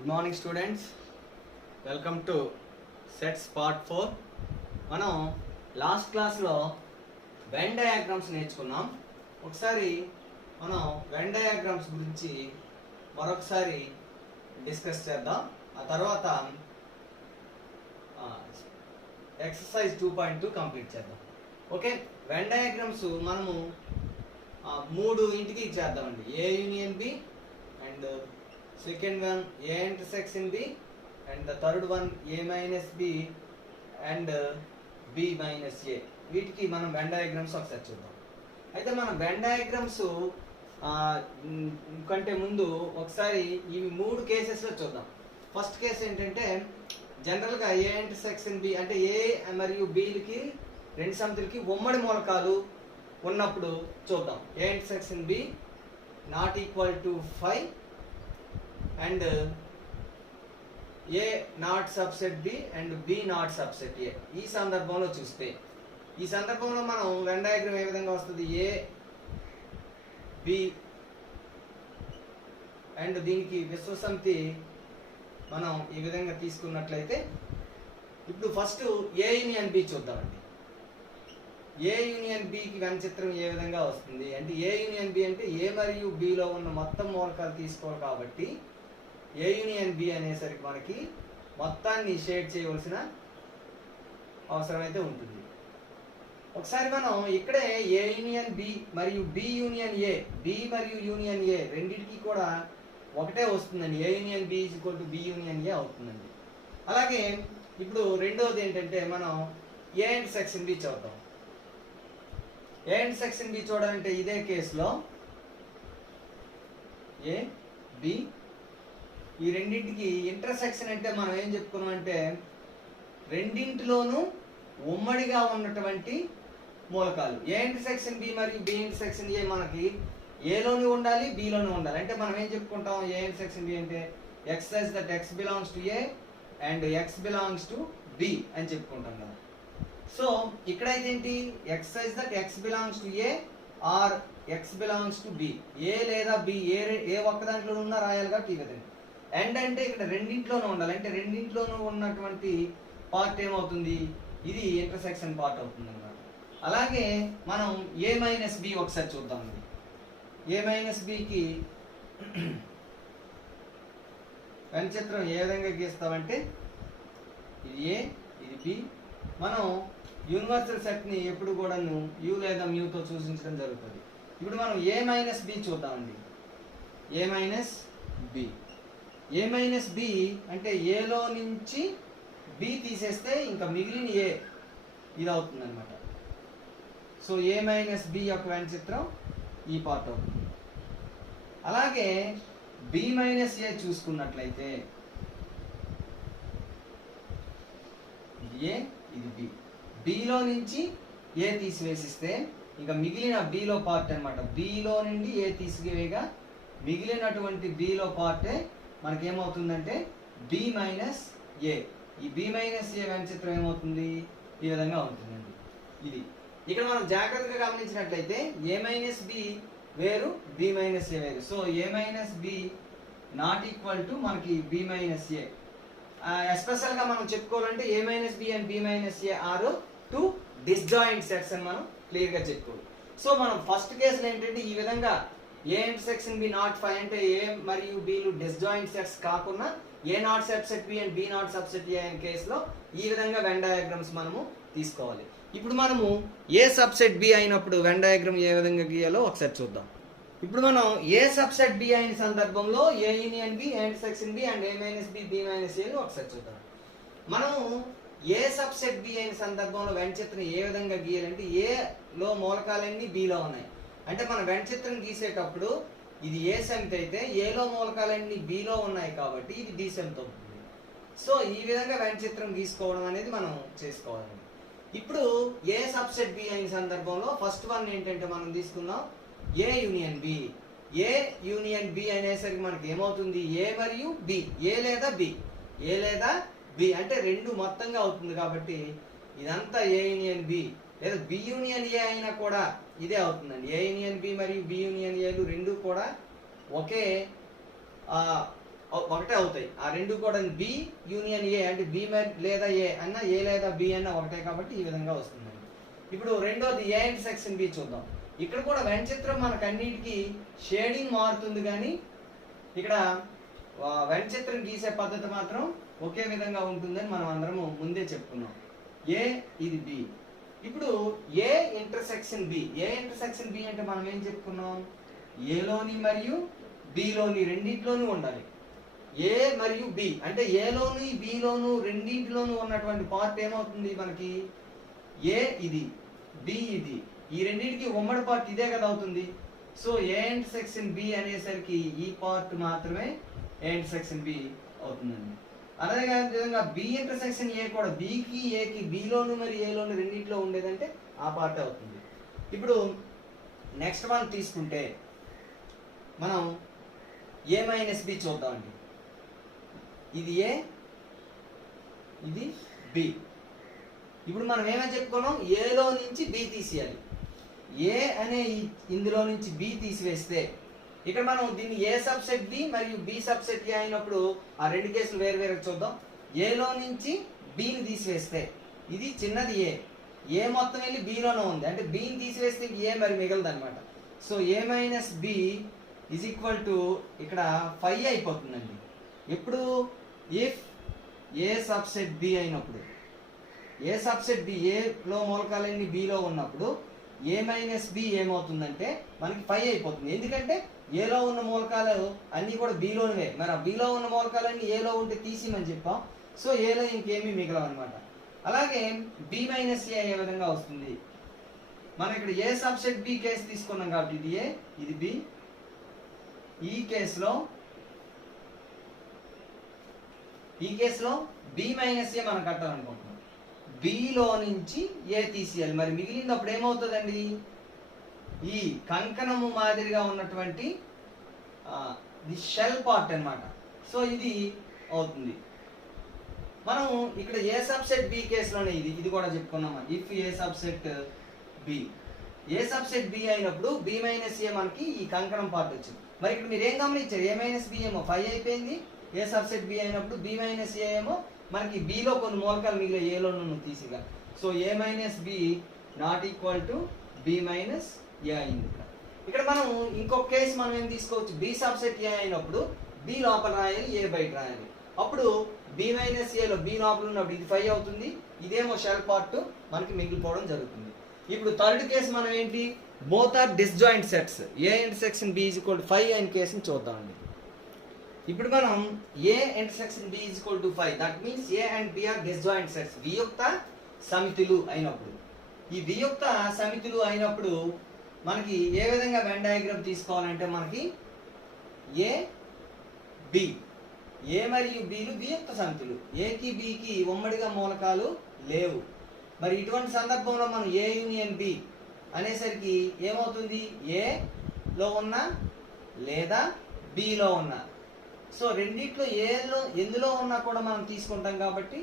Good morning students, welcome to sets part 4. మనం last క్లాస్లో Venn diagrams నేర్చుకున్నాం. ఒకసారి మనం వెన్ డయాగ్రామ్స్ గురించి మరొకసారి డిస్కస్ చేద్దాం. ఆ తర్వాత ఎక్సర్సైజ్ 2.2 కంప్లీట్ చేద్దాం. ఓకే, వెన్ డయాగ్రామ్స్ మనము 3 ఇంటికి చేద్దామండి. A union B, and second one A intersection B, and the third one A minus B and B minus A. వీటికి మనం వెన్ డయాగ్రామ్స్ ఒకసారి చూద్దాం. అయితే మనం వెన్ డయాగ్రామ్స్ కంటే ముందు ఒకసారి ఇవి 3 కేసెస్లో చూద్దాం. ఫస్ట్ కేసు ఏంటంటే జనరల్గా ఏ ఇంటర్సెక్షన్ బి అంటే ఏ మరియు బిలకి రెండు సమితులకి ఉమ్మడి మూలకాలు ఉన్నప్పుడు చూద్దాం. A intersection B not equal to 5 and A not subset B and B not subset A. ఈ సందర్భంలో చూస్తే, ఈ సందర్భంలో మనం వెన్ డయాగ్రామ్ ఏ విధంగా వస్తుంది? ఏ బి అండ్ దీనికి విశ్వసమితి మనం ఈ విధంగా తీసుకున్నట్లయితే, ఇప్పుడు ఫస్ట్ ఏ యూనియన్ బి చూద్దామండి. ఏ యూనియన్ బికి వెన్ చిత్రం ఏ విధంగా వస్తుంది అంటే, ఏ యూనియన్ బి అంటే ఏ మరియు బిలో ఉన్న మొత్తం మూలకాలు తీసుకోవాలి కాబట్టి ఏ యూనియన్ బి అనేసరికి మనకి మొత్తాన్ని షేడ్ చేయవలసిన అవసరం అయితే ఉంటుంది. ఒకసారి మనం ఇక్కడే ఏ యూనియన్ బి మరియు బి యూనియన్ ఏ, బి మరియు యూనియన్ ఏ రెండింటికి కూడా ఒకటే వస్తుందండి. A union B is equal to B union A అవుతుందండి. అలాగే ఇప్పుడు రెండోది ఏంటంటే మనం ఏ ఇంటర్సెక్షన్ బి చూద్దాం. ఏ ఇంటర్సెక్షన్ బి చూడాలంటే ఇదే కేసులో ఏ బి ఈ రెండింటికి ఇంటర్సెక్షన్ అంటే మనం ఏం చెప్పుకున్నాం అంటే రెండింటిలోనూ ఉమ్మడిగా ఉన్నటువంటి మూలకాలు. ఏ ఇంటర్సెక్షన్ బి మరియు బి ఇంటర్సెక్షన్ ఏ మనకి ఏలోని ఉండాలి, బిలోని ఉండాలి. అంటే మనం ఏం చెప్పుకుంటాం? ఏ ఇంటర్సెక్షన్ బి అంటే x such that x belongs to A and x belongs to B అని చెప్పుకుంటాం కదా. సో ఇక్కడైతే ఏంటి? X such that x belongs to A or x belongs to B. A లేదా బి ఏ ఒక్క దాంట్లో ఉన్నా రాయాలి కాబట్టి ఈ విధంగా. అండ్ అంటే ఇక్కడ రెండింటిలోనూ ఉండాలి, అంటే రెండింటిలోనూ ఉన్నటువంటి పార్ట్ ఏమవుతుంది? ఇది ఇంటర్సెక్షన్ పార్ట్ అవుతుంది అన్నమాట. అలాగే మనం ఏ మైనస్ బి ఒకసారి చూద్దామండి. ఏ మైనస్ బికి వెన్ చిత్రం ఏ విధంగా గీస్తామంటే ఇది ఏ, ఇది బి. మనం యూనివర్సల్ సెట్ని ఎప్పుడు కూడా యూ లేదా మ్యూతో సూచించడం జరుగుతుంది. ఇప్పుడు మనం ఏ మైనస్ బి చూద్దామండి. ఏ మైనస్ బి, ఏ మైనస్ బి అంటే ఏలో నుంచి బి తీసేస్తే ఇంకా మిగిలిన ఏ ఇది అవుతుంది అనమాట. సో ఏ మైనస్ బి యొక్క వెన్ చిత్రం ఈ పార్ట్ అవుతుంది. అలాగే బి మైనస్ ఏ చూసుకున్నట్లయితే ఇది ఏ, ఇది బి. బిలో నుంచి ఏ తీసివేసిస్తే ఇంకా మిగిలిన బిలో పార్ట్ అనమాట. బిలో నుండి ఏ తీసివేయగా మిగిలినటువంటి బిలో పార్టే మనకేమవుతుందంటే బి మైనస్ ఏ. ఈ బి మైనస్ ఏ వెన్ చిత్రం ఏమవుతుంది? ఈ విధంగా ఉంటుందండి. ఇది ఇక్కడ మనం జాగ్రత్తగా గమనించినట్లయితే ఏ మైనస్ బి వేరు, బి మైనస్ ఏ వేరు. So A minus B not equal to మనకి బి మైనస్ ఏ. ఎస్పెషల్గా మనం చెప్పుకోవాలంటే A minus B and B minus A are 2 disjoint sets అని మనం క్లియర్గా చెప్పుకోవాలి. సో మనం ఫస్ట్ కేసులో ఏంటంటే ఈ విధంగా ఏ ఇంటర్సెక్షన్ బి నాట్ 5 అంటే ఏ మరియు బిలు డిస్జాయింట్ సెట్స్ కాకుండా A not subset B and B not subset A అనే కేసులో ఈ విధంగా వెన్ డయాగ్రామ్స్ మనము తీసుకోవాలి. ఇప్పుడు మనము ఏ సబ్సెట్ బి అయినప్పుడు వెన్ డయాగ్రామ్ ఏ విధంగా గీయాలో ఒకసారి చూద్దాం. ఇప్పుడు మనం ఏ సబ్సెట్ బి అయిన సందర్భంలో A union B, A intersection B and A minus B, B minus A ఒకసారి చూద్దాం. మనము ఏ సబ్సెట్ బి అయిన సందర్భంలో వెన్ చిత్రం ఏ విధంగా గీయాలంటే ఏలో మూలకాలన్నీ బిలో ఉన్నాయి. అంటే మనం వెన్ చిత్రం గీసేటప్పుడు ఇది ఏ సమితి అయితే ఏలో మూలకాలన్నీ బిలో ఉన్నాయి కాబట్టి ఇది డి సమితి అవుతుంది. సో ఈ విధంగా వెన్ చిత్రం గీసుకోవడం అనేది మనం చేసుకోవాలండి. ఇప్పుడు ఏ సబ్సెట్ బి అయిన సందర్భంలో ఫస్ట్ వన్ ఏంటంటే మనం తీసుకుందాం ఏ యూనియన్ బి. ఏ యూనియన్ బి అనేసరికి మనకి ఏమవుతుంది? ఏ మరియు బి, ఏ లేదా బి, ఏ లేదా బి అంటే రెండు మొత్తంగా అవుతుంది కాబట్టి ఇదంతా ఏ యూనియన్ బి లేదా బి యూనియన్ ఏ అయినా కూడా ఇదే అవుతుందండి. ఏ యూనియన్ బి మరియు బి యూనియన్ ఏలు రెండు కూడా ఒకే ఒకటే అవుతాయి. ఆ రెండు కూడా బి యూనియన్ ఏ అంటే బి లేదా ఏ అన్న ఏ లేదా బి అన్న ఒకటే కాబట్టి ఈ విధంగా వస్తుందండి. ఇప్పుడు రెండోది ఏ ఇంటర్సెక్షన్ బి చూద్దాం. ఇక్కడ కూడా వెన్ చిత్రం మనకు అన్నిటికీ షేడింగ్ మారుతుంది, కానీ ఇక్కడ వెన్ చిత్రం గీసే పద్ధతి మాత్రం ఒకే విధంగా ఉంటుందని మనం అందరము ముందే చెప్పుకున్నాం. ఏ ఇది బి. ఇప్పుడు A intersection B. A intersection B అంటే మనం ఏం చెప్పుకున్నాం? ఏలోని మరియు బిలోని రెండింటిలోనూ ఉండాలి. ఏ మరియు బి అంటే ఏలోని బిలోను రెండింటిలోనూ ఉన్నటువంటి పార్ట్ ఏమవుతుంది మనకి? ఏ ఇది బి ఇది, ఈ రెండింటికి ఉమ్మడి పార్ట్ ఇదే కదా అవుతుంది. సో ఏ ఇంటర్సెక్షన్ బి అనేసరికి ఈ పార్ట్ మాత్రమే ఏ ఇంటర్సెక్షన్ బి అవుతుందండి. అలాగే విధంగా బి ఇంటర్సెక్షన్ ఏ కూడా బికి ఏకి బిలోను మరి ఏలోను రెండింటిలో ఉండేదంటే ఆ పార్ట్ అవుతుంది. ఇప్పుడు నెక్స్ట్ వన్ తీసుకుంటే మనం ఏ మైనస్ బి చూద్దామండి. ఇది ఏ ఇది బి. ఇప్పుడు మనం ఏమని చెప్పుకున్నాం? ఏలో నుంచి బి తీసేయాలి. ఏ అనే ఇందులో నుంచి బి తీసివేస్తే ఇక్కడ మనం దీన్ని ఏ సబ్సెట్ బి మరియు బి సబ్సెట్ ఏ అయినప్పుడు ఆ రెండు కేసులు వేరు వేరు చూద్దాం. ఏలో నుంచి బిని తీసివేస్తే ఇది చిన్నది ఏ, ఏ మొత్తం వెళ్ళి బిలోనే ఉంది అంటే బిని తీసివేస్తే ఏ మరి మిగలదు అనమాట. So A minus B is equal to ఇక్కడ 5 అయిపోతుందండి. ఎప్పుడు? ఇఫ్ ఏ సబ్సెట్ బి అయినప్పుడు, ఏ సబ్సెట్ బి ఏలో మూలకాలన్నీ బిలో ఉన్నప్పుడు ఏ మైనస్ బి ఏమవుతుందంటే మనకి 5 అయిపోతుంది. ఎందుకంటే ఏలో ఉన్న మూలకాలు అన్నీ కూడా బిలోనివే. మరి ఆ బిలో ఉన్న మూలకాలన్నీ ఏలో ఉంటే తీసిమని చెప్పాం. సో ఏలో ఇంకేమీ మిగలవు అనమాట. అలాగే బి మైనస్ ఏ ఏ విధంగా వస్తుంది? మనం ఇక్కడ ఏ సబ్సెట్ బి కేసు తీసుకున్నాం కాబట్టి ఇది ఏ ఇది బి. ఈ కేసులో బి మైనస్ ఏ మనం కట్టాలనుకుంటున్నాం. బిలో నుంచి ఏ తీసేయాలి. మరి మిగిలినప్పుడు ఏమవుతుందండి? ఈ కంకణము మాదిరిగా ఉన్నటువంటి ది షెల్ పార్ట్ అన్నమాట. సో ఇది అవుతుంది. మనం ఇక్కడ ఏ సబ్సెట్ బి కేసులోనే ఇది కూడా చెప్పుకున్నామా. If A subset B, A subset B అయినప్పుడు బి మైనస్ ఏ మనకి ఈ కంకణం పార్ట్ వచ్చింది. మరి ఇక్కడ మీరు ఏం గమనించారు? ఏ మైనస్ బి ఏమో 5 అయిపోయింది. ఏ సబ్సెట్ బి అయినప్పుడు బి మైనస్ ఏ ఏమో మనకి బిలో కొన్ని మూలకాలు మిగిలిన ఏలో తీసిగా. So A minus B not equal to B minus A అయింది. ఇక్కడ మనం ఇంకొక కేసు మనం ఏం తీసుకోవచ్చు? బి సబ్సెట్ ఏ అయినప్పుడు బి లోపల రాయాలి, ఏ బయట రాయాలి. అప్పుడు బి మైనస్ ఏలో బి లోపల ఉన్నప్పుడు ఇది 5 అవుతుంది. ఇదేమో షెల్ పార్ట్ మనకి మిగిలిపోవడం జరుగుతుంది. ఇప్పుడు థర్డ్ కేసు మనం ఏంటి? Both are disjoint sets. A intersection B is equal to 5 అయిన కేసుని చూద్దామండి. ఇప్పుడు మనం A intersection B is equal to 5, that means A and B are disjoint sets. వియుక్త సమితులు అయినప్పుడు, ఈ వియుక్త సమితులు అయినప్పుడు మనకి ఏ విధంగా వెన్ డయాగ్రామ్ తీసుకోవాలంటే మనకి ఏ బి, ఏ మరియు బిలు వియుక్త సమితులు. ఏకి బికి ఉమ్మడిగా మూలకాలు లేవు. మరి ఇటువంటి సందర్భంలో మనం ఏ యూనియన్ బి అనేసరికి ఏమవుతుంది? ఏలో ఉన్న లేదా బిలో ఉన్న. సో రెండిట్లో ఎందులో ఉన్నా కూడా మనం తీసుకుంటాం కాబట్టి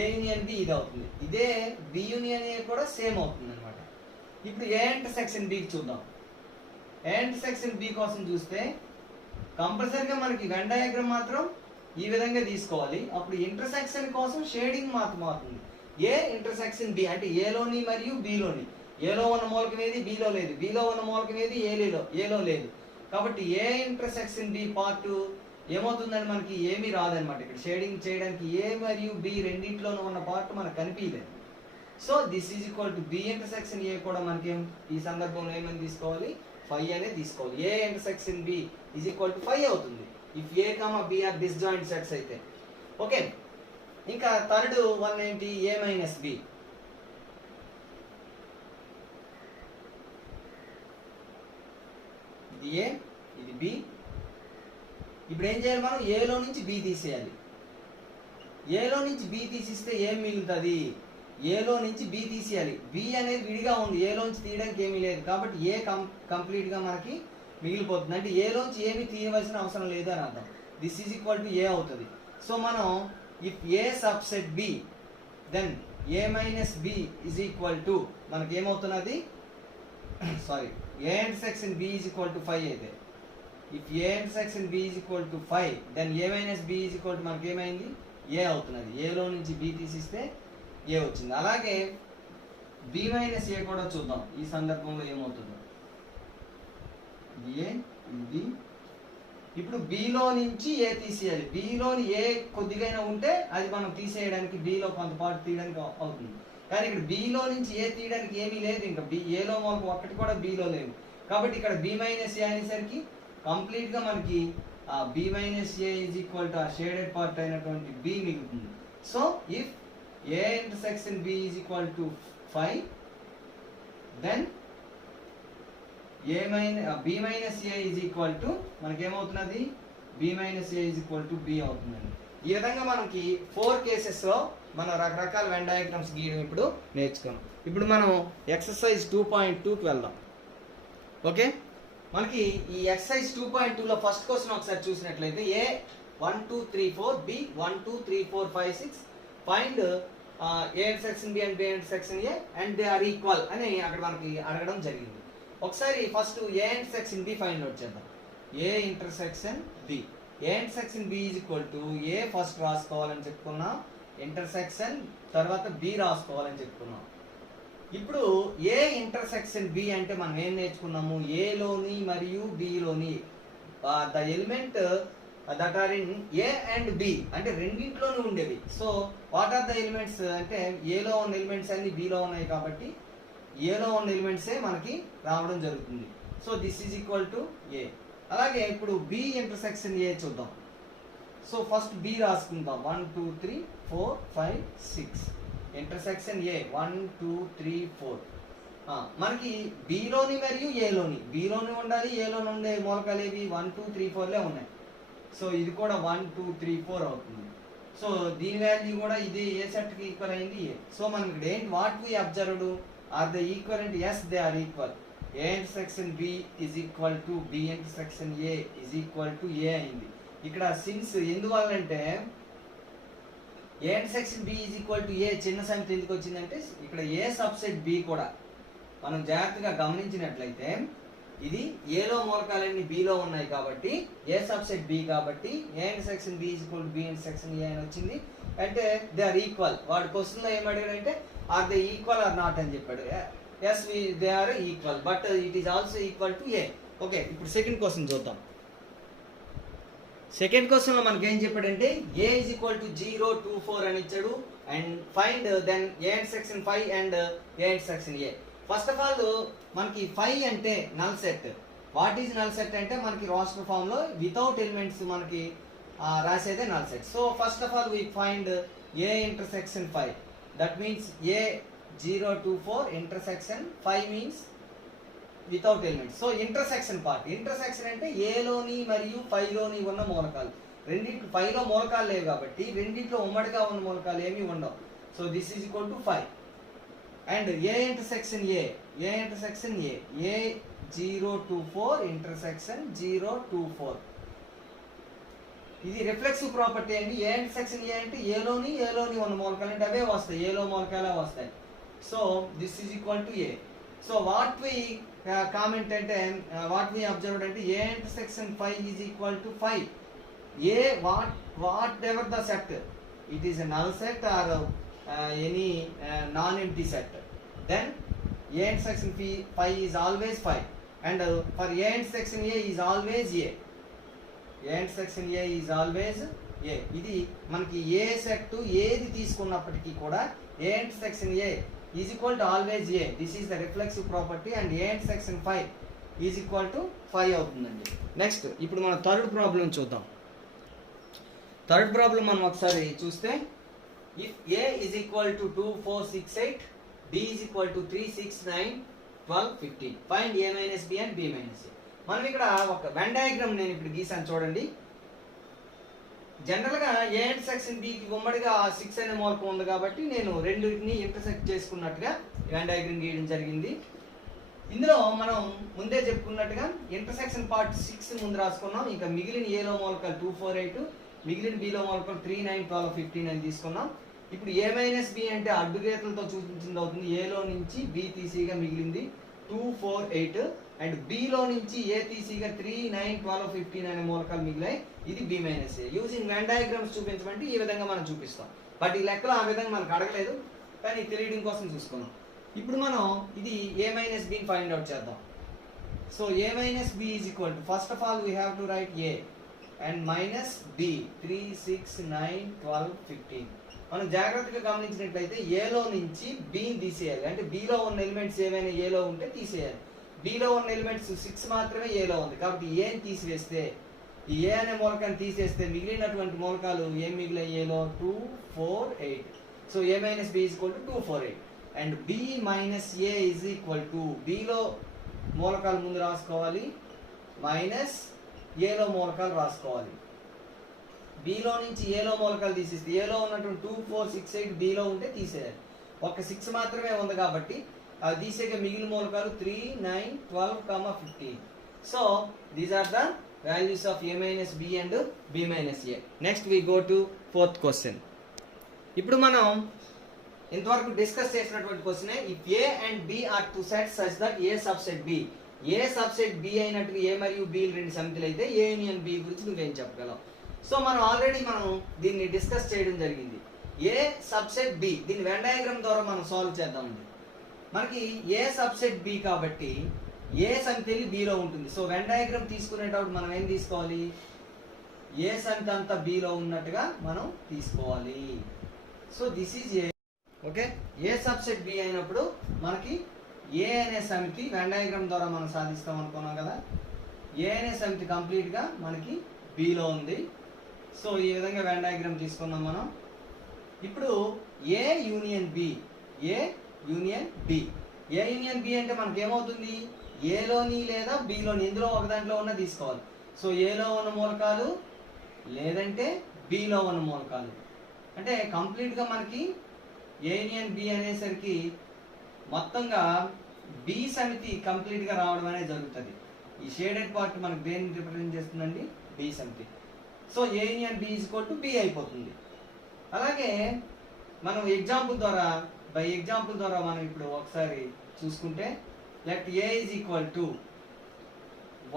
ఏ యూనియన్ బి ఇది అవుతుంది. ఇదే బి యూనియన్ ఏ కూడా సేమ్ అవుతుంది అనమాట. ఇప్పుడు ఏ ఇంటర్సెక్షన్ బికి చూద్దాం. ఏ ఇంటర్సెక్షన్ బి కోసం చూస్తే కంపల్సరీగా మనకి వెన్ డయాగ్రామ్ మాత్రం ఈ విధంగా తీసుకోవాలి. అప్పుడు ఇంటర్సెక్షన్ కోసం షేడింగ్ మాత్రం అవుతుంది. ఏ ఇంటర్సెక్షన్ బి అంటే ఏలోని మరియు బిలోని. ఏలో ఉన్న మూలకం ఏది బిలో లేదు, బిలో ఉన్న మూలకం ఏది ఏలో లేదు. కాబట్టి ఏ ఇంటర్సెక్షన్ బి పార్ట్ ఏమవుతుందని మనకి ఏమీ రాదనమాట. ఇక్కడ షేడింగ్ చేయడానికి ఏ మరియు బి రెండింటిలోనూ ఉన్న పార్ట్ మనకు కనిపించలేదు. So this is equal to B intersection A కూడా మనకి ఈ సందర్భంలో ఏమని తీసుకోవాలి? 5 అనేది తీసుకోవాలి. A intersection B is equal to 5 అవుతుంది if A comma B are disjoint sets అయితే. ఓకే, ఇంకా థర్డ్ వన్ ఏంటి? A minus B. ఇది ఏ ఇది బి. ఇప్పుడు ఏం చేయాలి? మనం ఏలో నుంచి బి తీసేయాలి. ఏలో నుంచి బి తీసిస్తే ఏం మిగులుతుంది? ఏలో నుంచి బి తీసేయాలి. బి అనేది విడిగా ఉంది, ఏలోంచి తీయడానికి ఏమీ లేదు కాబట్టి ఏ కంప్లీట్గా మనకి మిగిలిపోతుంది. అంటే ఏలోంచి ఏమి తీయవలసిన అవసరం లేదు అని అర్థం. This is equal to A అవుతుంది. సో మనం if A subset B then A minus B is equal to మనకి ఏమవుతున్నది? Sorry, A intersection B is equal to 5 అయితే if A intersection B is equal to 5 then A minus B is equal to మనకి ఏమైంది ఏ అవుతున్నది. ఏలో నుంచి B తీసిస్తే ఏ వచ్చింది. అలాగే బి మైనస్ ఏ కూడా చూద్దాం ఈ సందర్భంలో ఏమవుతుందో. ఏ బి ఇప్పుడు బిలో నుంచి ఏ తీసేయాలి. బిలోని ఏ కొద్దిగా ఉంటే అది మనం తీసేయడానికి బిలో కొంతపాటు తీయడానికి అవుతుంది. కానీ ఇక్కడ బిలో నుంచి ఏ తీయడానికి ఏమీ లేదు. ఇంకా ఏలో మనకు ఒక్కటి కూడా బిలో లేదు. కాబట్టి ఇక్కడ బి మైనస్ ఏ అనేసరికి కంప్లీట్గా మనకి B minus A is equal to ఆ షేడెడ్ పార్ట్ అయినటువంటి బి మిగులుతుంది. So if A intersection B is equal to 5 then B minus A is equal to మనకేమవుతున్నది B minus A is equal to B అవుతుందండి. ఈ విధంగా మనకి 4 కేసెస్లో మనం రకరకాల వెన్ డయాగ్రామ్స్ గీయడం ఇప్పుడు నేర్చుకున్నాం. ఇప్పుడు మనం ఎక్సర్సైజ్ 2.2కి వెళ్దాం. ఓకే, మనకి ఈ ఎక్సర్సైజ్ 2.2లో ఫస్ట్ క్వశ్చన్ ఒకసారి చూసినట్లయితే A 1 2 3 4 B 1 2 3 4 5 6 find A intersection B and B intersection A and they are equal అని అక్కడ మనకి అడగడం జరిగింది. ఒకసారి first A intersection B find out చేద్దాం. A intersection B, A intersection B is equal to A first రాసుకోవాలని చెప్పుకున్నాం, intersection తర్వాత బి రాసుకోవాలని చెప్పుకున్నాం. ఇప్పుడు ఏ ఇంటర్సెక్షన్ బి అంటే మనం ఏం నేర్చుకున్నాము, ఏలోని మరియు బిలోని the element that are in A and B అంటే రెండింటిలోనూ ఉండేవి. So what are the elements అంటే ఏలో ఉన్న ఎలిమెంట్స్ అన్ని బిలో ఉన్నాయి కాబట్టి ఏలో ఉన్న ఎలిమెంట్సే మనకి రావడం జరుగుతుంది. So this is equal to A. అలాగే ఇప్పుడు బి ఇంటర్సెక్షన్ ఏ చూద్దాం. సో ఫస్ట్ బి రాసుకుందాం. 1 2 3 4 5 6 ఇంటర్సెక్షన్ ఏ 1 2 3 4. మనకి బిలోని మరియు ఏలోని, బిలోని ఉండాలి ఏలోని ఉండే మూలకాలు ఏవి 1 2 3 4లే ఉన్నాయి. సో ఇది కూడా 1 2 3 4 అవుతుంది. సో దీని వాల్యూ కూడా ఇది ఏ సెట్కి ఈక్వల్ అయింది ఏ. సో మనం ఇక్కడ ఏంటి what we observed are the equivalent, yes they are equal. A intersection B is equal to B intersection A is equal to A అయింది. ఇక్కడ సిన్స్ ఎందువల్లంటే A intersection B is equal to A చిన్న సంఖ్య ఎందుకు వచ్చిందంటే ఇక్కడ A subset B కూడా మనం జాగ్రత్తగా గమనించినట్లయితే ఇది ఏలో మూలకాలన్నీ బిలో ఉన్నాయి కాబట్టి ఏ సబ్సెట్ బి కాబట్టి A intersection B is equal to B intersection A అని వచ్చింది. అంటే దే ఆర్ ఈక్వల్. వాడి క్వశ్చన్లో ఏం అడిగాడంటే are they equal or not అని చెప్పాడు. Yes they are equal but it is also equal to A. Okay, ఇప్పుడు సెకండ్ క్వశ్చన్ చూద్దాం. సెకండ్ క్వశ్చన్ లో మనకి ఏం చెప్పాడంటే ఏ ఈజ్ ఈక్వల్ టు 0 2 4 అని ఇచ్చాడు and find then A intersection 5 and A intersection A. First of all మనకి 5 అంటే null set. What is null set అంటే మనకి రాస్టర్ ఫామ్ లో వితౌట్ ఎలిమెంట్స్ మనకి రాసేదే null set. So first of all we find A intersection 5. That means A 0 2 4 intersection 5 means without elements. So intersection part, intersection అంటే ఏలోని మరియు 5లోని ఉన్న మూలకాలు. రెండింటి 5లో మూలకాలు లేవు కాబట్టి రెండింటిలో ఉమ్మడిగా ఉన్న మూలకాలు ఏమీ ఉండవు. So this is equal to 5. And A intersection A, A intersection A 0 2 4 intersection 0 2 4. ఇది రిఫ్లెక్సివ్ ప్రాపర్టీ అండి. ఏ ఇంటర్సెక్షన్ ఏ అంటే ఏలోని ఉన్న మూలకాలు అంటే అవే వస్తాయి, ఏలో మూలకాలే వస్తాయి. So this is equal to A. So what we comment అంటే వాట్ వి అబ్జర్వ్డ్ అంటే A intersection 5 is equal to 5. A whatever the set, it is a null set or any non empty set, then A intersection 5 is always 5 and for A intersection A is always A. A intersection A is always A. ఇది మనకి A set ఏది తీసుకున్నప్పటికీ కూడా ఏ intersection A is equal to always a. This is the reflexive property and a intersection 5 is equal to 5 అవుతుందండి. Next ఇప్పుడు మనం third problem చూద్దాం. Third problem మనం ఒకసారి చూస్తే if a is equal to 2 4 6 8 b is equal to 3 6 9 12 15 find a minus b and b minus a. మనం ఇక్కడ ఒక వెన్ డయాగ్రామ్ నేను ఇప్పుడు గీసాను చూడండి. జనరల్ గా ఏ ఇంటర్సెక్షన్ బి కి ఉమ్మడిగా 6 అనే మూలకం ఉంది కాబట్టి నేను రెండింటిని ఇంటర్సెక్ట్ చేసుకున్నట్టుగా వెన్ డయాగ్రామ్ గీయడం జరిగింది. ఇందులో మనం ముందే చెప్పుకున్నట్టుగా ఇంటర్సెక్షన్ పార్ట్ 6 ముందు రాసుకున్నాం. ఇంకా మిగిలిన ఏలో మూలకాలు 2 4 8, మిగిలిన బిలో మూలకాలు 3 9 12 15 అని తీసుకున్నాం. ఇప్పుడు ఏ మైనస్ బి అంటే అడ్డు గీతలతో చూపించింది అవుతుంది. ఏలో నుంచి బి తీసిగా మిగిలింది 2 4 8 అండ్ బిలో నుంచి ఏ తీసిగా 3, 9, 12, 15 అనే మూలకాలు మిగిలాయి. ఇది బి మైనస్ ఏ. యూజింగ్ వెన్ డయాగ్రామ్స్ చూపించమంటే ఈ విధంగా మనం చూపిస్తాం. బట్ ఈ లెక్కలో ఆ విధంగా మనకు అడగలేదు, కానీ తెలియడం కోసం చూసుకున్నాం. ఇప్పుడు మనం ఇది ఏ మైనస్ బిని ఫైండ్ అవుట్ చేద్దాం. So A minus B is equal to, first of all we have to write A and minus B. 3, 6, 9, 12, 15. మనం జాగ్రత్తగా గమనించినట్లయితే ఏలో నుంచి బిని తీసేయాలి. అంటే బిలో ఉన్న ఎలిమెంట్స్ ఏవైనా ఏలో ఉంటే తీసేయాలి. బిలో ఉన్న ఎలిమెంట్స్ 6 మాత్రమే ఏలో ఉంది, కాబట్టి ఏని తీసివేస్తే, ఈ ఏ అనే మూలకాన్ని తీసేస్తే మిగిలినటువంటి మూలకాలు ఏం మిగిలాయి ఏలో? 2, 4, 8. So A minus B is equal to 2, 4, 8. And B minus A is equal to, బిలో మూలకాలు ముందు రాసుకోవాలి, మైనస్ ఏలో మూలకాలు రాసుకోవాలి. బిలో నుంచి ఏలో మూలకాలు తీసేస్తే ఏలో ఉన్నటువంటి 2, 4, 6, 8 బిలో ఉంటే తీసేయాలి. ఒక 6 మాత్రమే ఉంది కాబట్టి అది తీసేక మిగిలిన మూలకాలు 3, 9, 12, 15. So these are the values of A minus B and B minus A. Next we go to 4th question. ఇప్పుడు మనం ఇంతవరకు డిస్కస్ చేసినటువంటి question, if A and B are two set such that A subset B, A subset B అయినట్టుగా A మరియు B రెండు సమితులు అయితే ఏ union B గురించి నువ్వేం చెప్పగలవు? సో మనం ఆల్రెడీ దీన్ని డిస్కస్ చేయడం జరిగింది. ఏ సబ్సెట్ బి, దీని వెన్ డయాగ్రామ్ ద్వారా మనం సాల్వ్ చేద్దామండి. మనకి ఏ సబ్సెట్ బి కాబట్టి ఏ సమితి బిలో ఉంటుంది. సో వెన్ డయాగ్రామ్ తీసుకునేటప్పుడు మనం ఏం తీసుకోవాలి? ఏ సమితి అంతా బిలో ఉన్నట్టుగా మనం తీసుకోవాలి. So this is A. Okay, A subset B అయినప్పుడు మనకి ఏ అనే సమితి వెన్ డయాగ్రామ్ ద్వారా మనం సాధిస్తాం అనుకున్నాం కదా. ఏ అనే సమితి కంప్లీట్గా మనకి బిలో ఉంది. సో ఈ విధంగా వెన్ డయాగ్రామ్ తీసుకున్నాం మనం. ఇప్పుడు A union B, A union B. A union B అంటే మనకి ఏమవుతుంది? ఏలోని లేదా బిలోని ఎందులో ఒక దాంట్లో ఉన్న తీసుకోవాలి. సో ఏలో ఉన్న మూలకాలు లేదంటే బిలో ఉన్న మూలకాలు. అంటే కంప్లీట్గా మనకి ఏ యూనియన్ బి అనేసరికి మొత్తంగా బి సమితి కంప్లీట్గా రావడం అనేది జరుగుతుంది. ఈ షేడెడ్ పార్ట్ మనకి దేన్ని రిప్రజెంట్ చేస్తుందండి? బి సమితి. So A union B is equal to B అయిపోతుంది. అలాగే మనం ఎగ్జాంపుల్ ద్వారా, బై ఎగ్జాంపుల్ ద్వారా మనం ఇప్పుడు ఒకసారి చూసుకుంటే, let A is equal to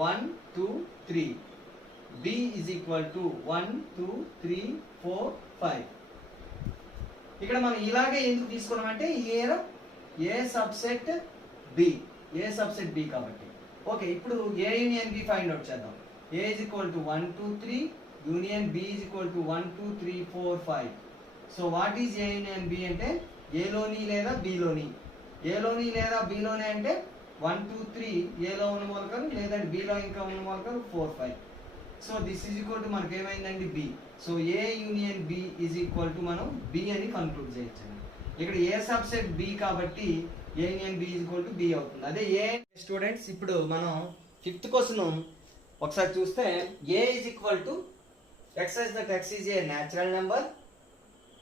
1, 2, 3, B is equal to 1, 2, 3, 4, 5. ఇక్కడ మనం ఇలాగే ఎందుకు తీసుకున్నామంటే A subset B, A subset B కాబట్టి. ఓకే, ఇప్పుడు A union B find out చేద్దాం. A is equal to 1, 2, 3, union B is equal to 1, 2, 3, 4, 5. So what is A union B అంటే ఏలోని లేదా బిలోని. ఏలోని లేదా బిలోని అంటే 1, 2, 3 ఏలో ఉన్న మూలకాలు, లేదంటే బిలో ఇంకా ఉన్న మూలకాలు 4, 5. So this is equal to మనకి ఏమైందండి? B. So A union B is equal to మనం బి అని కన్క్లూడ్ చేయొచ్చు. ఇక్కడ ఏ సబ్సెట్ బి కాబట్టి A union B is equal to B అవుతుంది. అదే ఏ స్టూడెంట్స్, ఇప్పుడు మనం 5th క్వశ్చన్ ఒకసారి చూస్తే, A is equal to x such that x is a natural number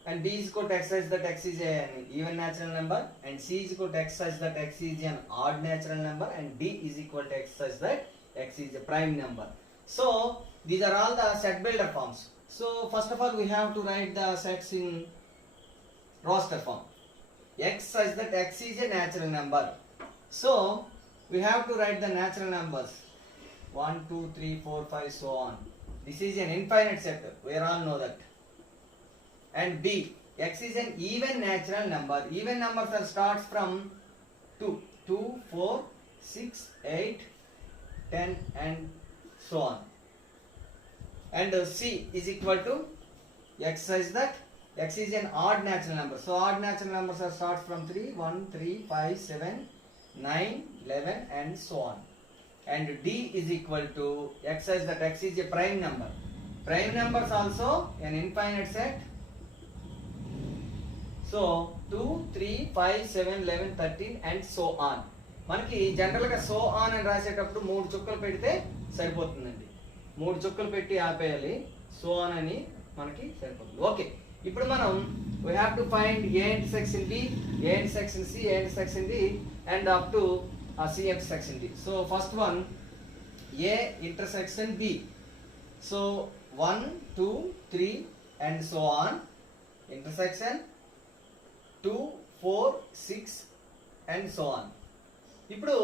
and b is equal to x such that x is an even natural number and c is equal to x such that x is an odd natural number and d is equal to x such that x is a prime number. So these are all the set builder forms. So first of all we have to write the sets in roster form. X such that x is a natural number. So we have to write the natural numbers 1, 2, 3, 4, 5 so on. This is an infinite set, we all know that. And b, x is an even natural number. Even numbers are starts from 2, 4, 6, 8, 10 and so on. And c is equal to x such that x is an odd natural number. So odd natural numbers are starts from 3, 1, 3, 5, 7, 9, 11 and so on. And d is equal to x such that x is a prime number. Prime numbers also an infinite set. So 2, 3, 5, 7, 11, 13 and so on. మనకి జనరల్గా so on అని రాసేటప్పుడు 3 చుక్కలు పెడితే సరిపోతుందండి. 3 చుక్కలు పెట్టి ఆపేయాలి. సో ఆన్ అని మనకి సరిపోతుంది. ఓకే, ఇప్పుడు మనం we have to find a intersection b, a intersection c, a intersection d and up to C intersection D. So first one, A intersection B. So 1, 2, 3 and so on. Intersection 2, 4, 6 and so on. ఇప్పుడు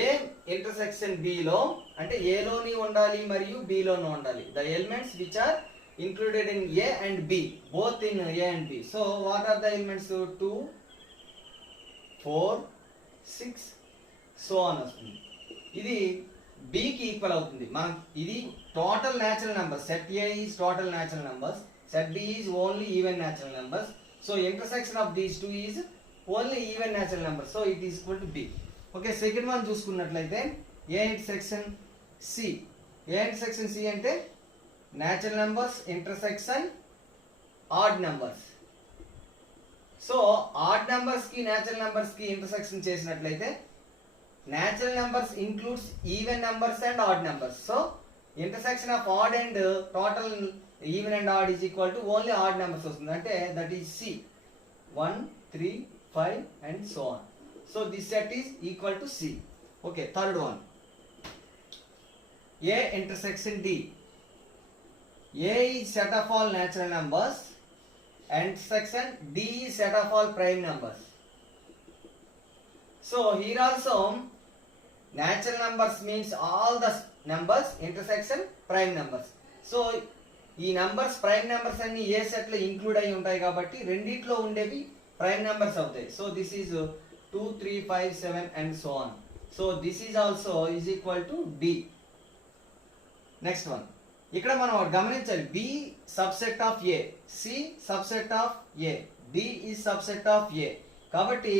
A intersection B లో అంటే ఏ లోని ఉండాలి మరియు B లోని ఉండాలి. The elements which are included in A and B, both in A and B. So what are the elements? 2, 4, 6 so అని వస్తుంది. ఇది b కి ఈక్వల్ అవుతుంది. మనం ఇది total natural numbers. Set A is total natural numbers, set B is only even natural numbers. So intersection of these two is only even natural numbers. So it is equal to B. Okay, second one చూసుకున్నట్లయితే A intersection C. A intersection C అంటే natural numbers intersection odd numbers. So odd numbers కి natural numbers కి intersection చేసినట్లయితే natural numbers includes even numbers and odd numbers. So intersection of odd and total even and odd is equal to only odd numbers వస్తుంది. అంటే that is C. 1, 3, 5 and so on. So this set is equal to C. Okay, third one. A intersection D. A is set of all natural numbers and section D is set of all prime numbers. So here also natural numbers means all the numbers intersection prime numbers. So ఈ numbers prime numbers అన్ని ఏ set లో include అయి ఉంటాయి కాబట్టి రెండిట్లో ఉండేవి prime numbers అవుతాయి. So this is 2, 3, 5, 7 and so on. So this is also is equal to D. Next one, ఇక్కడ మనం గమనించాలి B subset of A, C subset of A, D is subset of A. కాబట్టి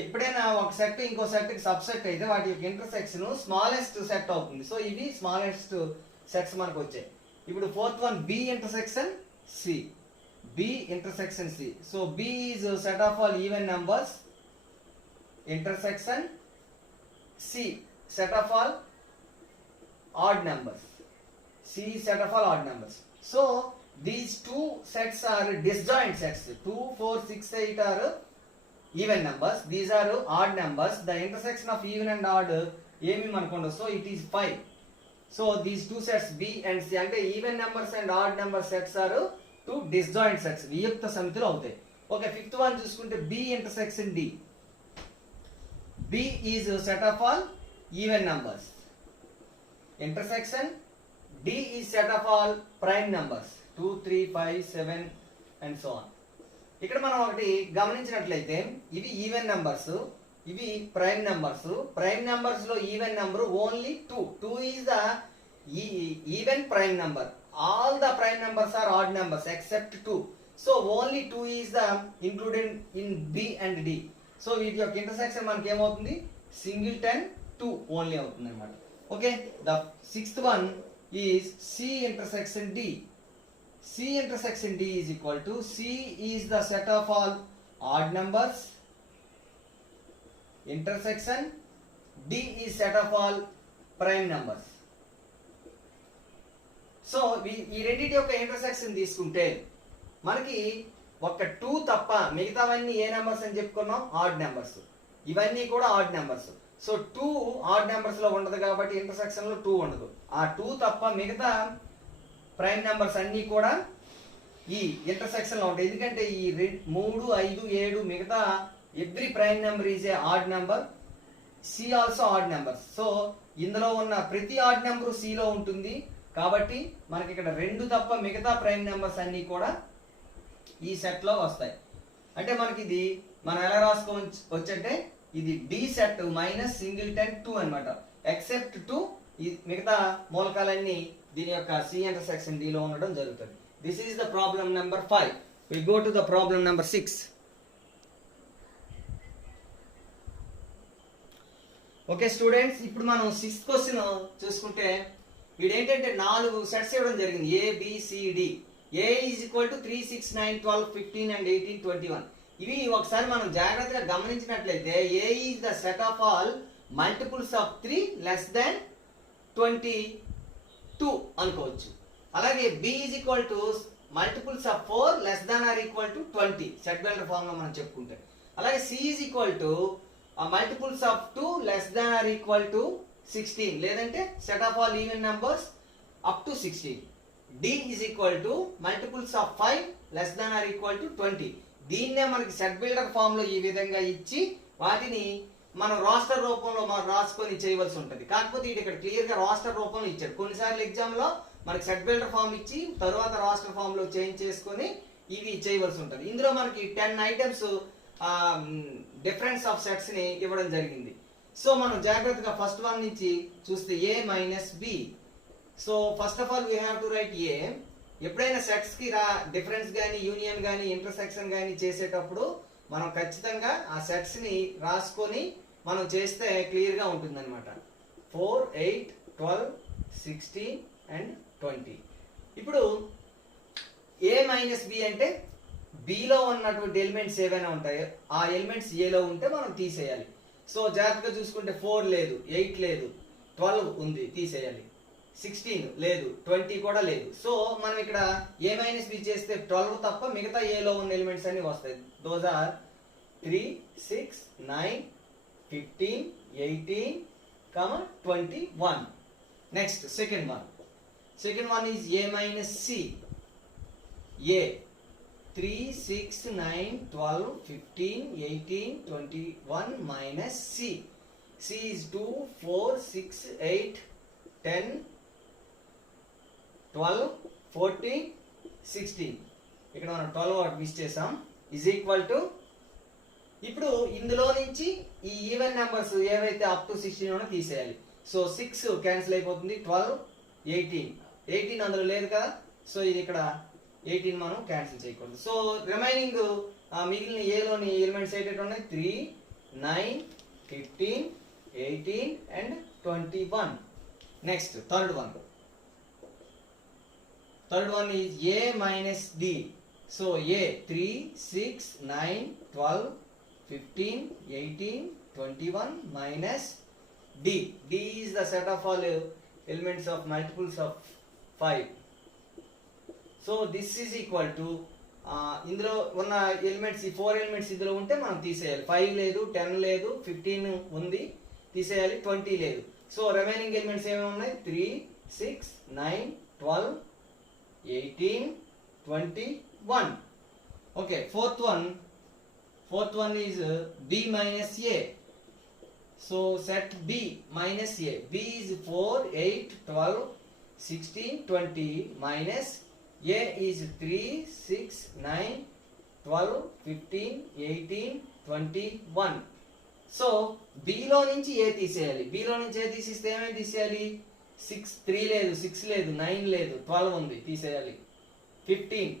ఎప్పుడైనా ఒక set ఇంకో set కి subset అయితే వాటి యొక్క ఇంటర్సెక్షన్ స్మాలెస్ట్ సెట్ అవుతుంది. సో ఇవి స్మాలెస్ట్ సెట్స్ మనకు వచ్చాయి. ఇప్పుడు fourth one B intersection C. B intersection C. So B is set of all even numbers intersection C set of all odd numbers. C set of all odd numbers. So these two sets are disjoint sets. 2, 4, 6, 8 are even numbers, these are odd numbers. The intersection of even and odd ఏమి మనకు so it is 5. so these two sets B and C అంటే even numbers and odd number sets are two disjoint sets, వియుక్త సమితులు అవుతాయి. Okay, fifth one చూసుకుంటే B intersection D. B is set of all even numbers, intersection D is set of all prime numbers 2, 3, 5, 7 and so on. ఇక్కడ మనం ఒకటి గమనించినట్లయితే ఇవి even numbers, ఇవి prime numbers. Prime numbers లో even number only 2. 2 is the even prime number. All the prime numbers are odd numbers except 2. So only 2 is the included in B and D. సో వీటి యొక్క intersection మనకి ఏమవుతుంది? Singleton 2 only అవుతుంది అనమాట. Okay, the sixth one is C intersection D. C intersection D is equal to C is the set of all odd numbers, intersection D is set of all prime numbers. So ఈ రెండింటి యొక్క intersection తీసుకుంటే మనకి ఒక 2 తప్ప మిగతావన్నీ ఏ numbers అని చెప్పుకున్నాం? Odd numbers. ఇవన్నీ కూడా add numbers. So 2 odd numbers లో ఉండదు కాబట్టి ఇంటర్సెక్షన్ లో 2 ఉండదు. ఆ 2 తప్ప మిగతా ప్రైమ్ నెంబర్స్ అన్ని కూడా ఈ ఇంటర్సెక్షన్ లో ఉంటాయి. ఎందుకంటే ఈ 3, 5, 7 మిగతా every prime number is a odd number. C also odd numbers. So ఇందులో ఉన్న ప్రతి ఆడ్ నెంబర్ సి లో ఉంటుంది కాబట్టి మనకి ఇక్కడ 2 తప్ప మిగతా ప్రైమ్ నెంబర్స్ అన్ని కూడా ఈ సెట్ లో వస్తాయి. అంటే మనకి ఇది మనం ఎలా రాసుకోవచ్చంటే ఇది డి సెట్ మైనస్ సింగిల్టన్ 2 అన్నమాట. ఎక్సెప్ట్ 2 ఈ మిగతా మూలకాలన్నీ దీని యొక్క సి ఇంటర్సెక్షన్ డి లో ఉండడం జరుగుతుంది. This is the problem number 5. We go to the problem number 6. Okay students, ఇప్పుడు మనం 6th క్వశ్చన్ చూసుకుంటే వీడు ఏంటంటే 4 సెట్స్ ఇవ్వడం జరిగింది. A B C D. A is equal to 3, 6, 9, 12, 15 and 18, 21. ఇవి ఒకసారి మనం జాగ్రత్తగా గమనించినట్లయితే A is the set of all multiples of 3 less than 22 అనుకోవచ్చు. అలాగే b is equal to multiples of 4 less than or equal to 20 set builder form లో మనం చెప్పుకుంటే. అలాగే c is equal to multiples of 2 less than or equal to 16 లేదంటే set of all even numbers up to 16. d is equal to multiples of 5 less than or equal to 20. దీన్నే మనకి set builder form లో ఈ విధంగా ఇచ్చి వాటిని మనం raster రూపంలో మనం రాసుకొని చేయవలసి ఉంటుంది. కాకపోతే ఇది ఇక్కడ క్లియర్ గా రాస్టర్ రూపంలో ఇచ్చాడు. కొన్నిసార్లు ఎగ్జామ్ లో మనకి సెట్ బిల్డర్ ఫామ్ ఇచ్చి తర్వాత రాస్టర్ ఫామ్ లో చేంజ్ చేసుకొని ఇవి చేయవలసి ఉంటుంది. ఇందులో మనకి 10 ఐటమ్స్ డిఫరెన్స్ ఆఫ్ సెట్స్ ని ఇవ్వడం జరిగింది. సో మనం జాగ్రత్తగా ఫస్ట్ వన్ నుంచి చూస్తే a minus B. So first of all we have to write A. ఎప్పుడైనా సెట్స్ కి డిఫరెన్స్ కానీ యూనియన్ కానీ ఇంటర్సెక్షన్ కానీ చేసేటప్పుడు మనం ఖచ్చితంగా ఆ సెట్స్ ని రాసుకొని మనం చేస్తే క్లియర్ గా ఉంటుంది అనమాట. 4, 8, 12, 16 అండ్ 20. ఇప్పుడు ఏ మైనస్ బి అంటే బిలో ఉన్నటువంటి ఎలిమెంట్స్ ఏవైనా ఉంటాయో ఆ ఎలిమెంట్స్ ఏలో ఉంటే మనం తీసేయాలి. సో జాగ్రత్తగా చూసుకుంటే 4 లేదు, 8 లేదు, 12 ఉంది, తీసేయాలి. 16 లేదు, 20 కూడా లేదు. సో మనం ఇక్కడ ఏ మైనస్ బి చేస్తే 12 తప్ప మిగతా ఏలో ఉన్న ఎలిమెంట్స్ అన్ని వస్తాయి. Those are 3, 6, 9, 15, 18, 21. Next second one is A minus C. A 3, 6, 9, 12, 15, 18, 21 minus C. C is 2, 4, 6, 8, 10, 12, 14, 16. ఇక్కడ మనం 12 మిస్ చేసాం. ఈజ్ ఈక్వల్ టు, ఇప్పుడు ఇందులో నుంచి ఈ ఈవెన్ నెంబర్స్ ఏవైతే అప్ టు 16 ఉన్నా తీసేయాలి. సో 6 క్యాన్సిల్ అయిపోతుంది, 12, 18 అందులో లేదు కదా. సో ఇది ఇక్కడ 18 మనం క్యాన్సిల్ చేయకూడదు. సో రిమైనింగ్ మిగిలిన ఏలోని ఎలిమెంట్స్ ఏంటంటే ఉన్నాయి 3, 9, 15, 18 and 21. Next third one is A minus D. So A 3, 6, 9, 12, 15, 18, 21 minus D. D is the set of all elements of multiples of 5. So this is equal to ఇందులో ఉన్న elements ఈ 4 elements ఇందులో ఉంటే మనం తీసేయాలి. 5 లేదు, 10 లేదు, 15 ఉంది, తీసేయాలి. 20 లేదు. సో రిమైనింగ్ ఎలిమెంట్స్ ఏమేమి ఉన్నాయి? 3, 6, 9, 12, 18, 21. Okay, fourth one is B minus A. So set B minus A. B is 4, 8, 12, 16, 20 minus A is 3, 6, 9, 12, 15, 18, 21. So B లో నుంచి A తీసేయాలి. B లో నుంచి A తీసిస్తే ఏమేమి తీసేయాలి? 3 లేదు, 6 లేదు, 9 లేదు, 12 ఉంది, తీసేయాలి. 15,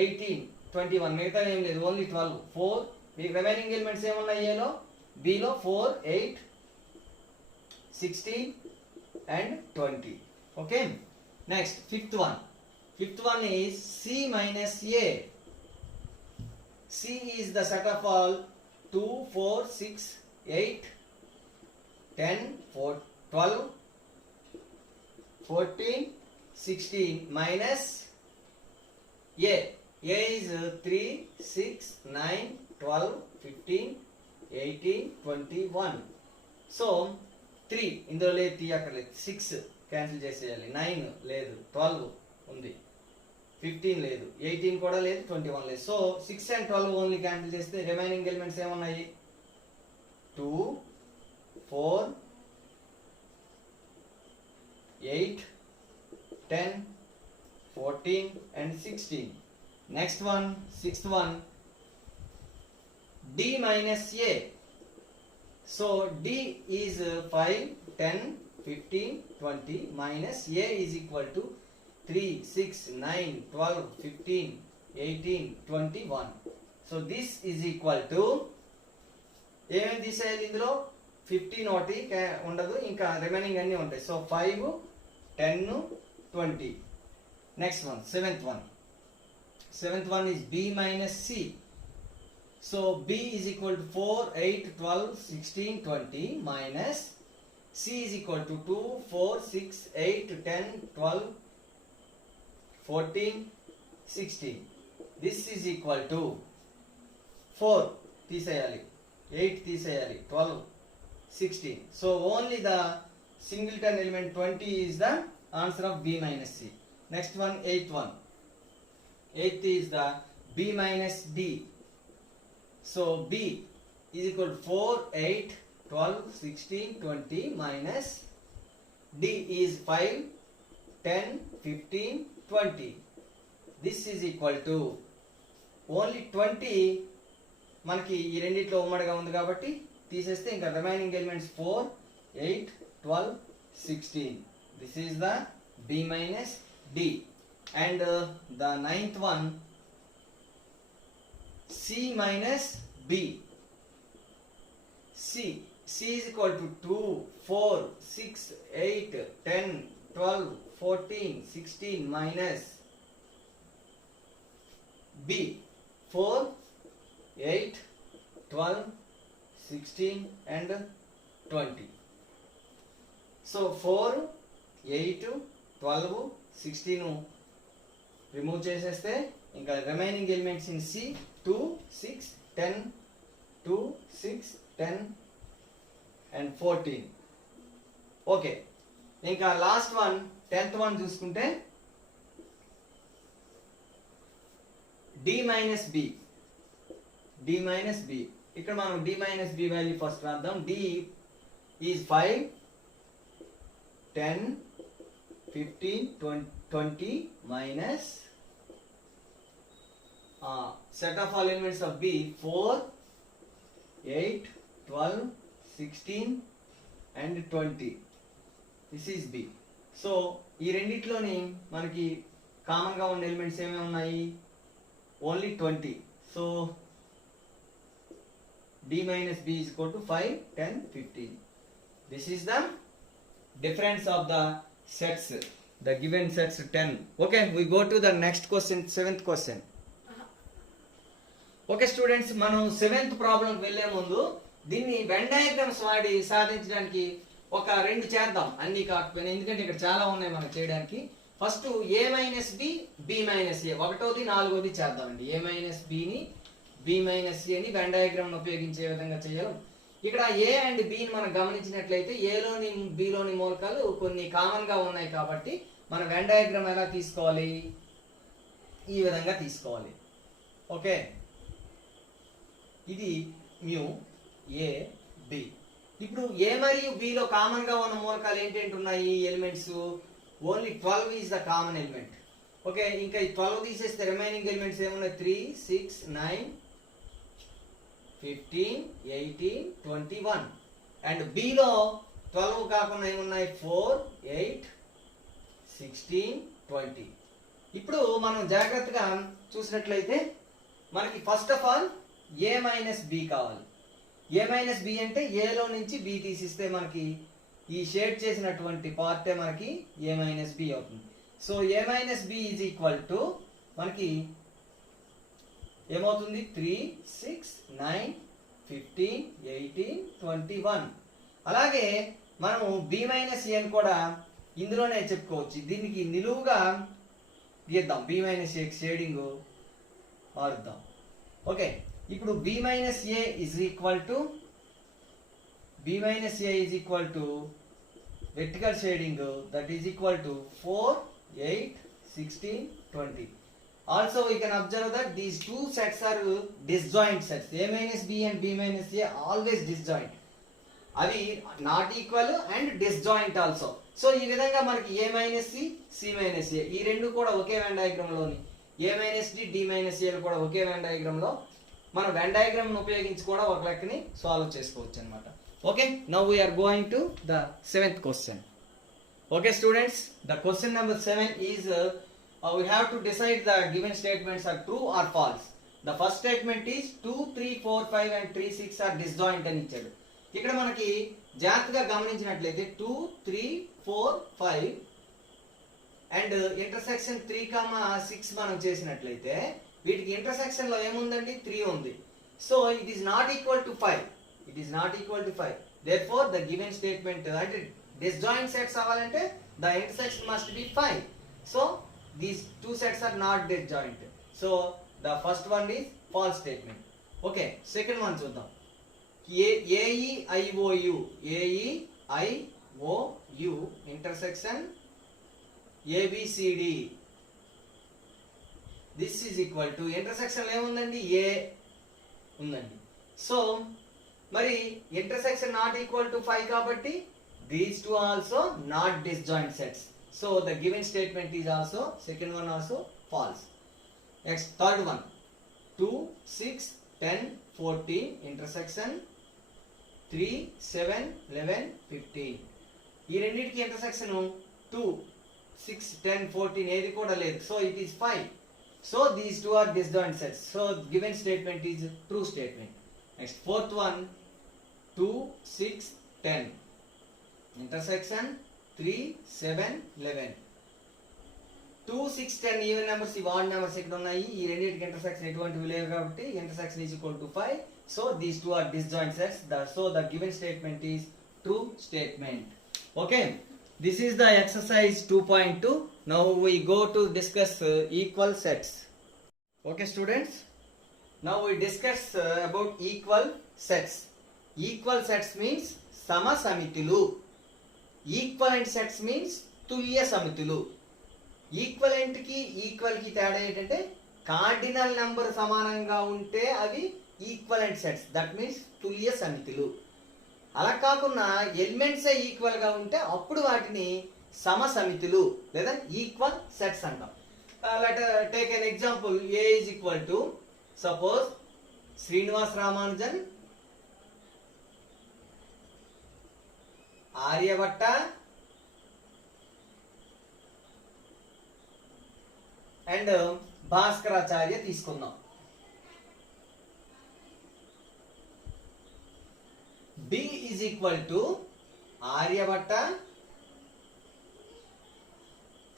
18, 21 మిగతా ఏం లేదు, ఓన్లీ 12. 4 మీకు రిమైనింగ్ ఎలిమెంట్స్ ఏమున్నాయి ఏలో? B లో 4, 8, 16 and 20. Okay, next fifth one is C minus A. C is the set of all 2, 4, 6, 8, 10, 12, 14, 16 minus A. A is 3, 6, 9, 12, 15, 18, 21. So 3 ఇందులో లేదు, తీయక్కర్లేదు. 6 క్యాన్సిల్ చేసేయాలి. 9 లేదు, 12 ఉంది, 15 లేదు, 18 కూడా లేదు, 21 లేదు. సో 6 and 12 ఓన్లీ క్యాన్సిల్ చేస్తే రిమైనింగ్ ఎలిమెంట్స్ ఏమున్నాయి? 2, 4, 8, 10, 14 and 16. Next one, sixth one, D minus A. So D is 5, 10, 15, 20 minus A is equal to 3, 6, 9, 12, 15, 18, 21. So this is equal to, ఏమేమి తీసేయాలి ఇందులో? 15 ఒకటి ఉండదు, ఇంకా రిమైనింగ్ అన్నీ ఉంటాయి. So 5, 10, 20. Next one, seventh one is B minus C. So B is equal to 4, 8, 12, 16, 20 minus C is equal to 2, 4, 6, 8, 10, 12, 14, 16. This is equal to 4 తీసేయాలి, 8 తీసేయాలి, 12, 16. So only the singleton element 20 is the answer of B minus C. Next one, eighth is the B minus D. So B is equal to 4, 8, 12, 16, 20 minus D is 5, 10, 15, 20. This is equal to only 20 మనకి ఈ రెండిట్లో ఉమ్మడిగా ఉంది కాబట్టి తీసేస్తే ఇంకా remaining elements 4, 8, 12, 16. This is the B minus D. And the ninth one, C minus B. C is equal to 2, 4, 6, 8, 10, 12, 14, 16 minus B. 4, 8, 12, 16 and 20. So 4, 8, 12, 16 remove చేసేస్తే ఇంకా remaining elements in C 2, 6, 10, 2, 6, 10 and 14. Okay, ఇంకా లాస్ట్ వన్ 10th వన్ చూసుకుంటే D minus B. D minus B. ఇక్కడ మనం D minus B value first రాద్దాం. D is 5, 10, 15, 20 minus set of all elements of B 4, 8, 12, 16 and 20. This is B. So ఈ రెండిట్లోని మనకి common గా ఉన్న elements ఏమేమి ఉన్నాయి? Only 20. So D minus B is equal to 5, 10, 15. This is the difference of the sets, the given sets 10. Okay, we go to the next question, 7th question. Okay students, మనం 7th problem వెళ్ళే ముందు దీన్ని Venn diagrams వాడి సాధించడానికి ఒక రెండు చేద్దాం, అన్ని కాకపోయినా, ఎందుకంటే ఇక్కడ చాలా ఉన్నాయి మనం చేయడానికి. First A minus B, B minus A, ఒకటోది నాలుగోది చేద్దామండి. A minus B ని B minus A ని వెన్ డయాగ్రామ్ ఉపయోగించే విధంగా చేయాలి. ఇక్కడ A అండ్ B ని మనం గమనించినట్లయితే A లోని B లోని మూలకాలు కొన్ని కామన్ గా ఉన్నాయి కాబట్టి మనం వెన్ డయాగ్రామ్ ఎలా తీసుకోవాలి? ఈ విధంగా తీసుకోవాలి. ఓకే, ఇది మ్యూ A B. ఇప్పుడు A మరియు B లో కామన్ గా ఉన్న మూలకాలు ఏంటంటే ఉన్నాయి elements? Only 12 is the common element. Okay, ఇంకా ఈ 12 తీసేస్తే రిమైనింగ్ ఎలిమెంట్స్ ఏమున్నాయి? 3, 6, 9, 15, 18, 21. అండ్ B లో 12 కాకుండా ఏమున్నాయి? 4, 8, 16, 20. ఇప్పుడు మనం జాగ్రత్తగా చూసినట్లయితే మనకి first of all A minus B కావాలి. A మైనస్ B అంటే A లో నుంచి B తీసిస్తే మనకి ఈ షేడ్ చేసినటువంటి పార్టే మనకి A మైనస్ B అవుతుంది. So A minus B is equal to మనకి ఏమవుతుంది? 3, 6, 9, 15, 18, 21. అలాగే మనం B మైనస్ A కూడా ఇందులోనే చెప్పుకోవచ్చు. దీనికి నిలువుగా గీద్దాం, B మైనస్ A షేడింగ్ మారుద్దాం. ఓకే, ఇప్పుడు B minus A is equal to vertical shading, that is equal to 4, 8, 16, 20. Also we can observe that these two sets are disjoint sets. A minus B and B minus A always disjoint. అవి not equal and disjoint also. So ఈ విధంగా మనకి A minus C, C minus A ఈ రెండు కూడా ఒకే Venn diagram లోని A minus D, D minus A కూడా ఒకే Venn diagram లో మనం వెన్ డయాగ్రామ్ ఉపయోగించి కూడా ఒక లెక్కని సాల్వ్ చేసుకోవచ్చు అన్నమాట. Okay, now we're going to the 7th question. Okay students, the question number 7 is we have to decide the given statements are true or false. The first statement is 2, 3, 4, 5 and 3, 6 are disjoint అని ఇచ్చాడు. ఇక్కడ మనకి జాగ్రత్తగా గమనించినట్లయితే 2, 3, 4, 5 and intersection 3, 6 మనం చేసినట్లయితే వీటికి intersection లో ఏముందండి? 3 ఉంది. So it is not equal to 5. Therefore the given statement అంటే disjoint sets అవ్వాలంటే the intersection must be 5. So these two sets are not disjoint. So the first one is false statement. Okay, second one చూద్దాం. AEIOU intersection ABCD. This is equal to intersection ఏముందండి? A ఉందండి. So మరి intersection not equal to 5 కాబట్టి these two also not disjoint sets. So the given statement is also, second one also false. Next, third one, 2, 6, 10, 14 intersection 3, 7, 11, 15. ఈ రెండింటికి intersection 2, 6, 10, 14 ఏది కూడా లేదు. So it is 5. So these two are disjoint sets. So given statement is true statement. Next, fourth one, 2, 6, 10. Intersection 3, 7, 11. 2, 6, 10 even numbers ఈ odd numbers ఇక్కడ ఉన్నాయి. ఈ రెండింటికి ఇంటర్సెక్షన్ ఎటువంటివి లేవు కాబట్టి intersection is equal to 5. So these two are disjoint sets. So the given statement is true statement. Okay, this is the exercise 2.2. Now we go to discuss equal sets. Okay students, now we discuss about equal sets. Equal sets means సమ సమితులు. Equivalent sets means తుల్య సమితులు. Equivalent కి equal కి తేడా ఏంటంటే cardinal number సమానంగా ఉంటే అవి ఈక్వలెంట్ సెట్స్, దట్ మీన్స్ తుల్య సమితులు. అలా కాకుండా ఎలిమెంట్స్ ఈక్వల్ గా ఉంటే అప్పుడు వాటిని సమ సమితులు లేదా ఈక్వల్ సెట్స్ అంటాం. Let take an example. A is equal to suppose Srinivas Ramanujan, Aryabhatta and Bhaskaracharya తీసుకుందాం. B is equal to Aryabhatta,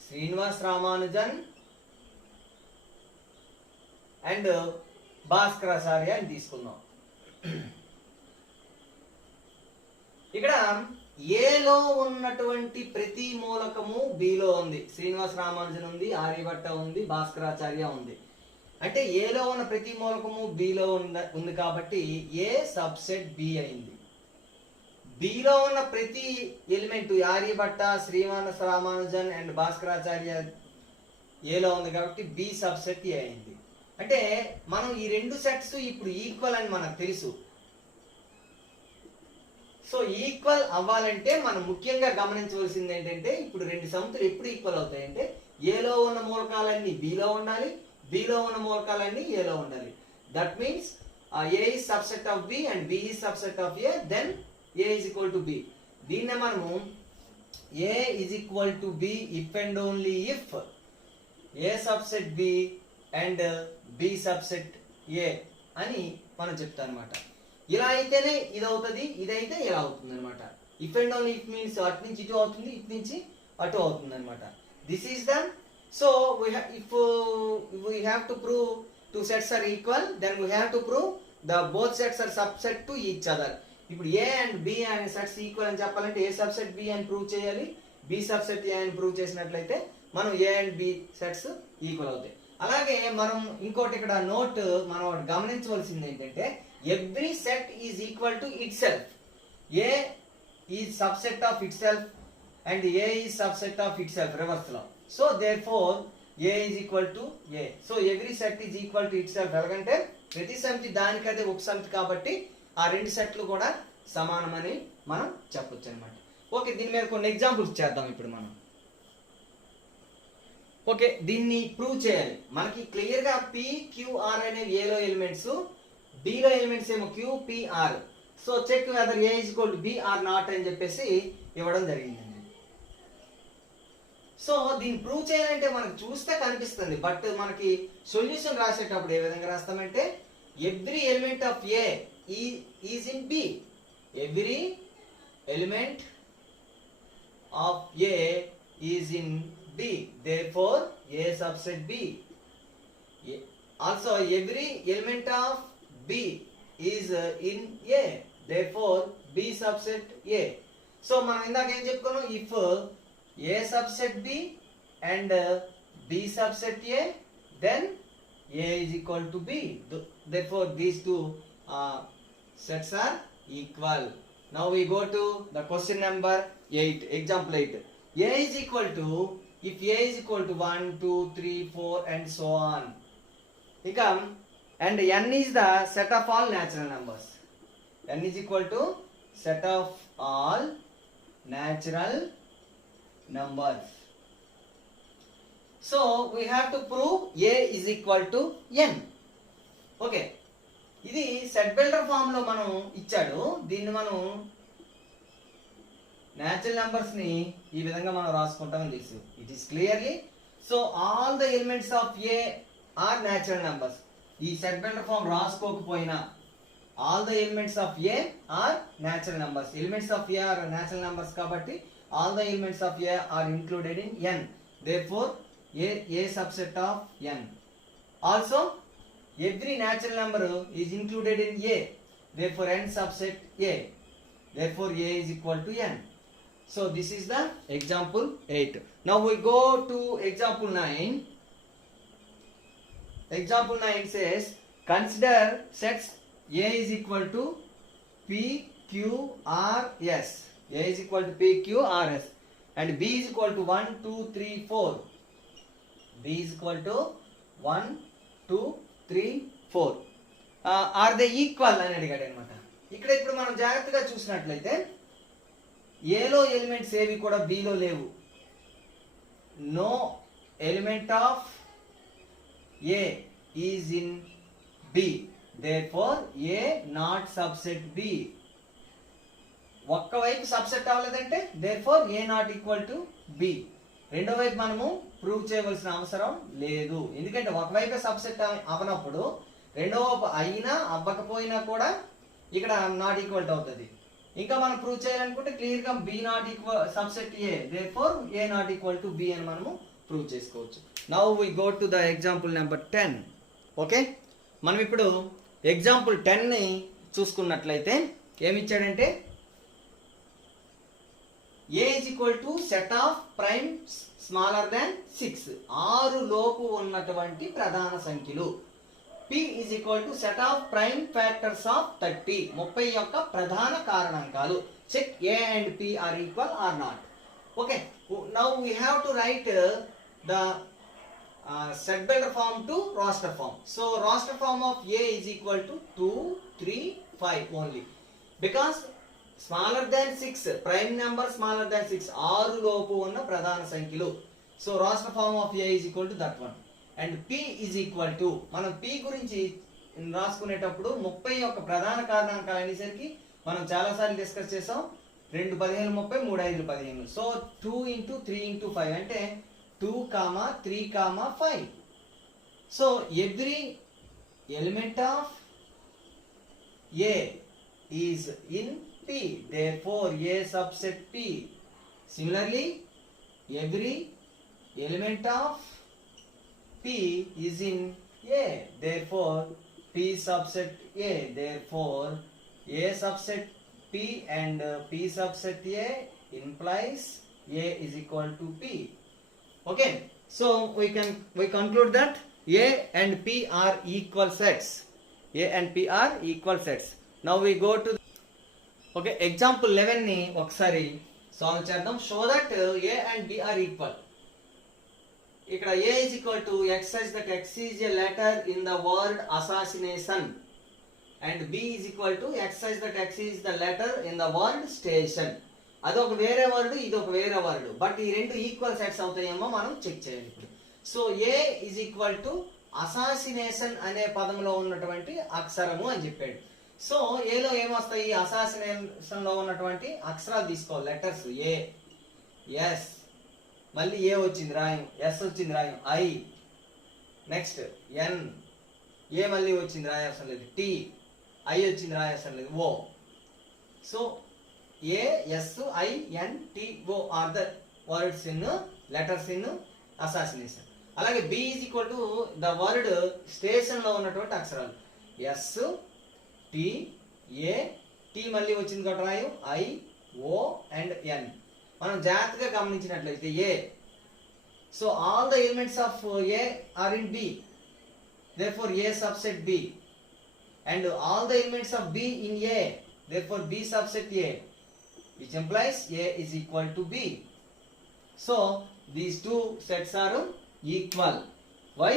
Srinivas Ramanujan and Bhaskaracharya అని తీసుకుందాం. ఇక్కడ ఏలో ఉన్నటువంటి ప్రతి మూలకము బిలో ఉంది. శ్రీనివాస్ రామానుజన్ ఉంది, ఆర్యభట్ట ఉంది, భాస్కరాచార్య ఉంది. అంటే ఏలో ఉన్న ప్రతి మూలకము బిలో ఉంది కాబట్టి ఏ సబ్సెట్ బి అయింది. బిలో ఉన్న ప్రతి ఎలిమెంట్ ఆర్యభట్ట, శ్రీనివాస్ రామానుజన్ అండ్ భాస్కరాచార్య ఏలో ఉంది కాబట్టి బి సబ్సెట్ ఏ అయింది. అంటే మనం ఈ రెండు సెట్స్ ఇప్పుడు ఈక్వల్ అని మనకు తెలుసు. సో ఈక్వల్ అవ్వాలంటే మనం ముఖ్యంగా గమనించవలసింది ఏంటంటే ఇప్పుడు రెండు సమితులు ఎప్పుడు ఈక్వల్ అవుతాయంటే ఏలో ఉన్న మూలకాలన్నీ బిలో ఉండాలి, బిలో ఉన్న మూలకాలన్నీ ఏలో ఉండాలి. That means A is subset of B and B is subset of A, then A is equal to B. దీన్నే మనము A is equal to B if and only if A subset B and B subset A అని మనం చెప్తాం అనమాట. ఇలా అయితేనే ఇది అవుతుంది, ఇదైతే ఇలా అవుతుంది అనమాట. If and only if means అటు నుంచి ఇటు అవుతుంది, ఇటు నుంచి అటు అవుతుంది అనమాట. This is the so if we have to prove two sets are equal, then we have to prove the both sets are subset to each other. ఇప్పుడు ఏ అండ్ బి అనే సెట్స్ ఈక్వల్ అని చెప్పాలంటే A subset B అని prove చేయాలి, B subset A అని prove చేసినట్లయితే మనం A and B sets equal అవుతాయి. అలాగే మనం ఇంకోటి ఇక్కడ నోట్ మనం గమనించవలసింది ఏంటంటే every set is equal to itself. A is subset of itself and A is subset of itself, reverse law. So therefore A is equal to A. So every set is equal to itself. ఎలాగంటే ప్రతి సమితి దానికదే ఒక సమితి కాబట్టి ఆ రెండు సెట్లు కూడా సమానమని మనం చెప్పొచ్చు అన్నమాట. ఓకే, దీని మీద కొన్ని ఎగ్జాంపుల్స్ చేద్దాం ఇప్పుడు మనం. ఓకే, దీన్ని ప్రూవ్ చేయాలి. మనకి క్లియర్ గా P, Q, R అనేవి ఏలో ఎలిమెంట్స్, బిలో ఎలిమెంట్స్ ఏమో Q, P, R. So check whether A is equal to B or not అని చెప్పేసి ఇవ్వడం జరిగిందండి. సో దీన్ని ప్రూవ్ చేయాలంటే మనకు చూస్తే కనిపిస్తుంది, బట్ మనకి సొల్యూషన్ రాసేటప్పుడు ఏ విధంగా రాస్తామంటే every element of A is in B. Every element of A is in B, therefore A subset B. Also every element of B is in A, therefore B subset A. So మనం ఇందాక ఏం చెప్పుకున్నాం, if A subset B and B subset A, then A is equal to B. Therefore these two sets are equal. Now we go to the question number 8, example 8. A is equal to, if A is equal to 1, 2, 3, 4 and so on. And n is the set of all natural numbers. n is equal to set of all natural numbers. So we have to prove a is equal to n. Okay, ఇది set builder form లో మనం ఇచ్చాడు. దీన్ని మనం natural numbers ని ఈ విధంగా మనం రాసుకుంటామని తెలుసు. It is clearly so all the elements of A are natural numbers. ఈ సెట్ బిల్డర్ ఫామ్ రాసుకోకపోయినా all the elements of A are natural numbers. Elements of A are natural numbers కాబట్టి all the elements of A are included in n. Therefore a subset of n. Also every natural number is included in a. Therefore n subset a. Therefore a is equal to n. So this is the example 8. Now we go to example 9. Example 9 says consider sets a is equal to p q r s. A is equal to p q r s and b is equal to 1 2 3 4. b is equal to 1 2 3 4. Are they equal అని అడిగాడు అనమాట. ఇక్కడ ఇప్పుడు మనం జాగ్రత్తగా చూసినట్లయితే ఏలో elements ఏవి కూడా బిలో లేవు. No element of A is in B. Therefore A not subset B. ఒక్కవైపు సబ్సెట్ అవ్వలేదంటే therefore A not equal to B. రెండో వైపు మనము ప్రూవ్ చేయవలసిన అవసరం లేదు. ఎందుకంటే ఒకవైపే సబ్సెట్ అవనప్పుడు రెండో వైపు అయినా అవ్వకపోయినా కూడా ఇక్కడ నాట్ ఈక్వల్ అవుతుంది. ఇంకా మనం ప్రూవ్ చేయాలనుకుంటే క్లియర్ గా B not equal subset A. Therefore A not equal to B అని మనము ప్రూవ్ చేసుకోవచ్చు. Now we go to the example number 10. Okay, మనం ఇప్పుడు ఎగ్జాంపుల్ 10 ని చూసుకున్నట్లయితే ఏమి ఇచ్చాడంటే a is equal to set of primes smaller than 6. 6 లోపు ఉన్నటువంటి ప్రధాన సంఖ్యలు. p is equal to set of prime factors of 30. 30 యొక్క ప్రధాన కారణాంకాలు. Check a and p are equal or not. Okay, now we have to write the set builder form to roster form. So roster form of a is equal to 2 3 5 only because smaller than 6 prime number smaller than 6 6 లోపు ఉన్న ప్రధాన సంఖ్యలు. So roster form of A is equal to that one. And P is equal to మనం P గురించి రాసుకునేటప్పుడు 30 యొక్క ప్రధాన కారణాంకాలు అనేసరికి మనం చాలాసార్లు డిస్కస్ చేసాం. 2 15 30 3 5 15. సో 2 into 3 into 5 అంటే 2, 3, 5. So every element of A is in P. Therefore a subset P. Similarly every element of P is in A. Therefore P subset A. Therefore A subset P and P subset A implies A is equal to P. Okay, so we conclude that A and P are equal sets. A and P are equal sets. Now we go to okay, example 11 ని ఒకసారి solve చేద్దాం. Show that A and B are equal. ఇక్కడ A is equal to x such that x is a letter in the word assassination and b is equal to x such that x is the letter in the word station. అదొక వేరే word, ఇది ఒక వేరే word, but ఈ రెండు equal sets అవుతాయేమో మనం check చేయాలి ఇప్పుడు. So A is equal to assassination అనే పదంలో ఉన్నటువంటి అక్షరము అని చెప్పాడు. సో ఏలో ఏమొస్తాయి? అసాసినేషన్ లో ఉన్నటువంటి అక్షరాలు తీసుకోవాలి. లెటర్స్ ఏ, ఎస్, మళ్ళీ ఏ వచ్చింది రాయం, ఎస్ వచ్చింది రాయం, ఐ, నెక్స్ట్ ఎన్, ఏ మళ్ళీ వచ్చింది రాయవసరం లేదు, టి, ఐ వచ్చింది రాయవసరం లేదు, O. So A, S, I, N, T, O are the words in letters in assassination. అలాగే B is equal to the word station లో ఉన్నటువంటి అక్షరాలు ఎస్, టి, ఏ, టి మళ్ళీ వచ్చింది కాబట్టి రాయం, ఐ, ఓ అండ్ ఎన్. మనం జాగ్రత్తగా గమనించినట్లయితే A, so all the elements of A are in B. therefore a subset b, and all the elements of b in a, therefore b subset a, which implies a is equal to b. So these two sets are equal. Why?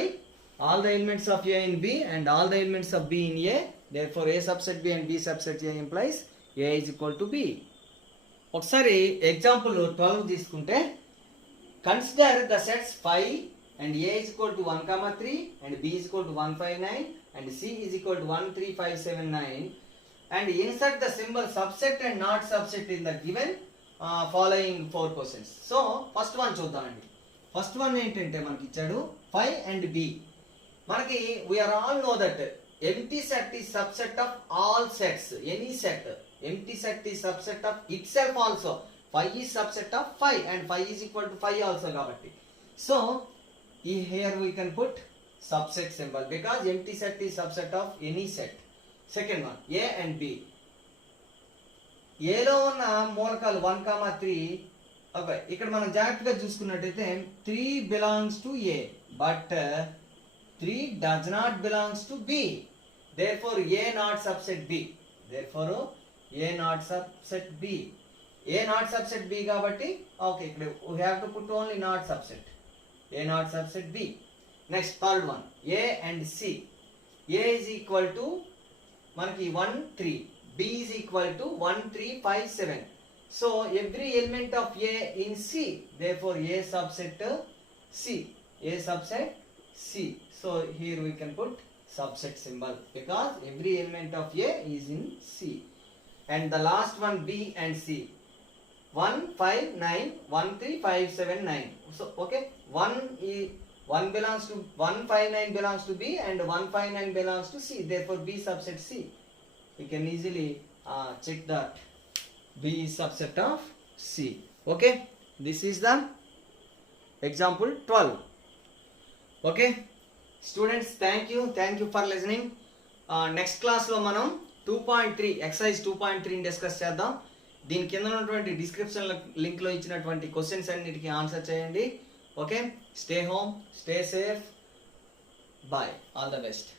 All the elements of a in b and all the elements of b in a therefore a subset b and b subset a implies a is equal to b. ఒకసారి example 12 తీసుకుంటే consider the sets 5 and a is equal to 1 3 and b is equal to 159 and c is equal to 1 3 5 7 9 and insert the symbol subset and not subset in the given following 4 questions. So first one చూద్దామండి. First one ఏంటంటే మనకి ఇచ్చాడు 5 and b. మనకి we are all know that empty set is subset of all sets, any set. Empty set is subset of itself also. 5 is subset of 5 and 5 is equal to 5 also కాబట్టి. So here we can put subset symbol because empty set is subset of any set. Second one, a and b. a లో ఉన్న మూలకాలు 1 3. Okay, ఇక్కడ మనం జాగ్రత్తగా చూసుకున్నట్టయితే 3 belongs to a but 3 does not belongs to b. Therefore a not subset b. Therefore a not subset b. a not subset b కాబట్టి okay, ఇక్కడ we have to put only not subset. a not subset b. Next third one, a and c. a is equal to మనకి 1 3, b is equal to 1 3 5 7. So every element of a in c, therefore a subset c. a subset c. So here we can put subset symbol because every element of a is in c. And the last one, b and c. 1 5 9 1 3 5 7 9. So okay, 1 belongs to 1 5 9 belongs to b and 1 5 9 belongs to c. Therefore b subset c. We can easily check that b is subset of c. Okay, this is the example 12. Okay students, thank you for listening. Next class లో మనం 2.3 exercise 2.3 discuss చేద్దాం. దీని కింద ఉన్నటువంటి description link లో ఇచ్చినటువంటి questions అన్నిటికీ answer చేయండి. Okay, stay home, stay safe, bye, all the best.